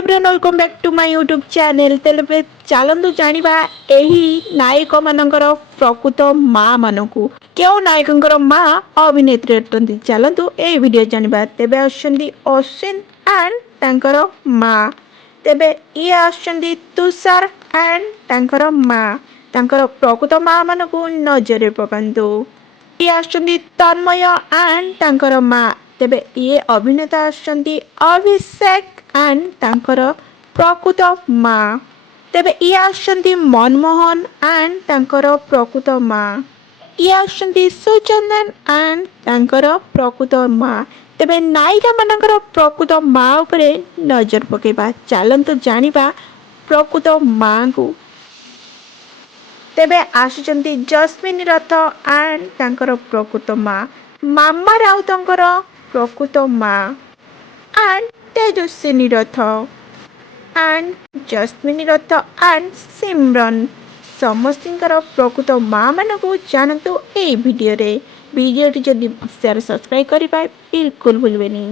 Everyone welcome back to my YouTube channel. तेरे चलतु जानिबा एही नायक मानकर प्रकृत माँ मानकू क्यों नायकंकर माँ अभिनेत्री अटंती चलतु ए वीडियो जानिबा। तेबे आछंती अश्विन एंड तांकर माँ। तेबे ये आछंती तुषार एंड तांकर माँ। तांकर प्रकृत माँ मानकू नजर पकांतु। ये आछंती तन्मय एंड तांकर माँ। तेबे ये अभिनेता आछंती अभिषेक एंड तांकर प्रकृत माँ। तेबे ये आछंती मनमोहन एंड तांकर प्रकृत माँ। ये आछंती सुचंदन एंड तांकर प्रकृत माँ। तेबे नायिका मानकर प्रकृत माँ उपरे नजर पकेबा। चलंतु जानिबा प्रकृत माँ को। तेबे आसुचंती जस्मिन रथ एंड तांकर प्रकृत माँ। मामा राउतंकर प्रकृत माँ and Tejaswini Rath and jasmine Rath and सिमरन समस्तर प्रकृत माँ मानू जानतु ए वीडियो रे। वीडियो जदि शेयर सब्सक्राइब करें बिल्कुल भूलबेनी।